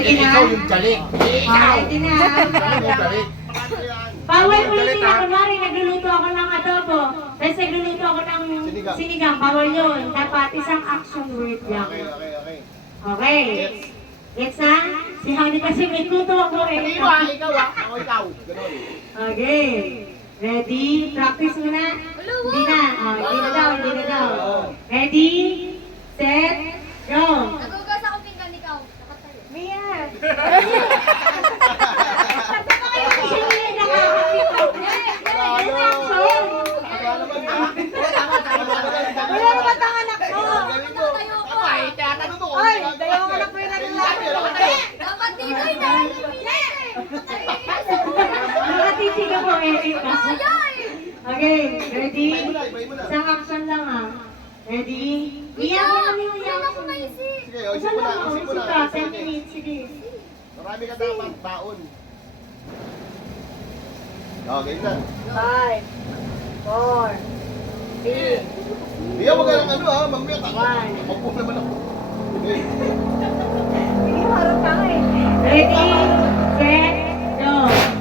Ready na? Ikaw yung galit. Ready na? Galing mo galit. Bawal ulit na, kunwari nagluluto ako ng adobo, tapos nagluluto ako ng sinigang, bawal yun. Dapat isang action word lang. Okay. Okay. Gets na? Si Honey kasi may luto ako eh. Ikaw. Ako ikaw. Ganun. Okay. Ready? Practice muna. Hindi na. Hindi na daw. Ready? Set? Go! Nagugas ako pinggan ikaw. Nakatayo. Mia! Kasi Mia nakakapito. Wala naman ang anak ko. Nakatayo ko. Ay, dayo ang anak mo yung naglalaki. Dapat dito yung nalilipili. Nakatitig ako eh. Okay, ready? Ibay mo na. Isang action lang ah. Ready? Mia, ano yung ako action? maisip. Sige, Isa isip mo lang na. ako, Isip mo isa na. ka, 10 minutes, sige. Marami ka dapat baon. Okay na. 5, 4, 3, Hindi ako magandang ano ha. Mamaya ka. One. Magpo naman ako. Okay. Hindi harap ka eh. Ready, set, go!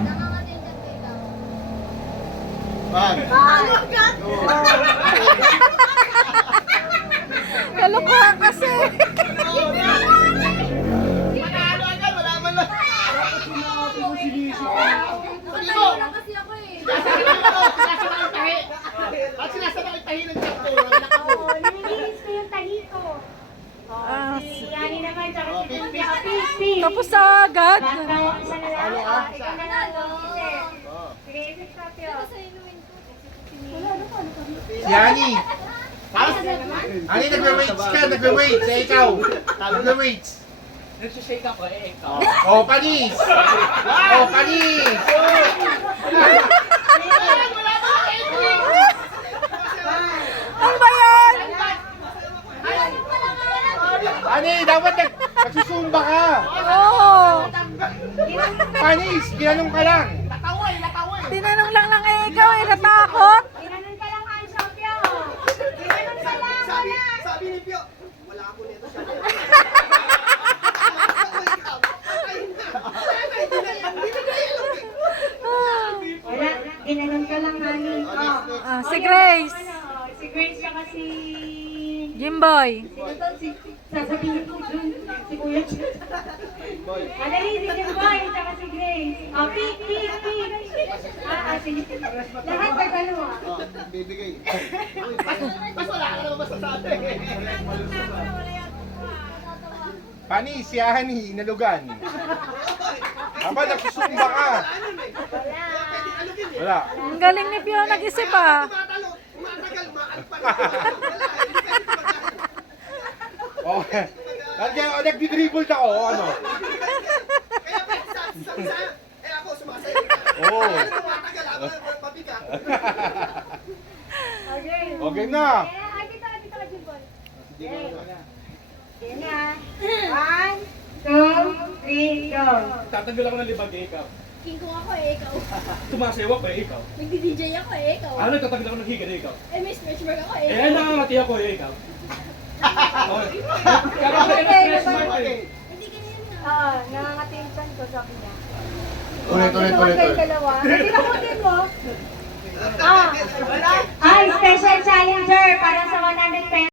Nangangatindan ko ikaw. Bag. 5, Kalokohan kasi. Manalo agad. Malaman lang. Nakatayo lang kasi ako eh. At sinasama yung tahi ng sakto. Oo, nililinis ko yung tahi ko. Si Yani naman, tsaka si Kuya. Pipi. Tapos sa agad. Basta, isa na lang. Ikaw na lang. Sige, isip ka, Pio. Sa inumin ko. Si Ani. Ani, nagwe-weights ka. Nagwe-weights. Eh, ikaw. Nagwe-weights. Nagsishake ako eh, ikaw. Oh, panis! Oh, panis! Ano ba yan? Ani, dapat nagsusumba ka. Oo. Panis, ginanong ka lang. Tinanong lang ng ikaw eh, natakot. Ginanon ka lang ang Pio. Ginanon ka lang. Sabi ni Pio, wala ako nito siya. Wala, ginanon ka lang, Hani. Si Grace. Si Grace tsaka si... Jimboy. Sino to? Sasabihin ko dun. Si Kuya Jun. Madali, si Jimboy tsaka si Grace. Pick. Sige. Lahat na dalawa. Bibigay. Mas wala ka naman masasabi. Panis, si Ani, inalugan. Aba, nagsusumba ka. Wala. Ang galing ni Pio nag-isip ah. Oh, nagdi-dribble ka oh, ano? Ako sumasayo. Oo. Tumatagal ako, mabigat. Okay. Okay na. Dito ka, Jimbol. Yan na. 1, 2, 3, go. Tatanggal ako ng libag eh, ikaw. King Kong ako eh, ikaw. Sumasayaw ako eh, ikaw. Nagdi-DJ ako eh, ikaw. Ano, tatanggal ako ng higa eh, ikaw. Eh, may stretch mark ako eh. Eh, nakangati ako eh, ikaw. Okay. Hindi ganyan na. Nangangatinsan ko, sabi niya. Ulit. Dalawa. Hindi na kutin mo. Ay, special challenger para sa 100 pesos.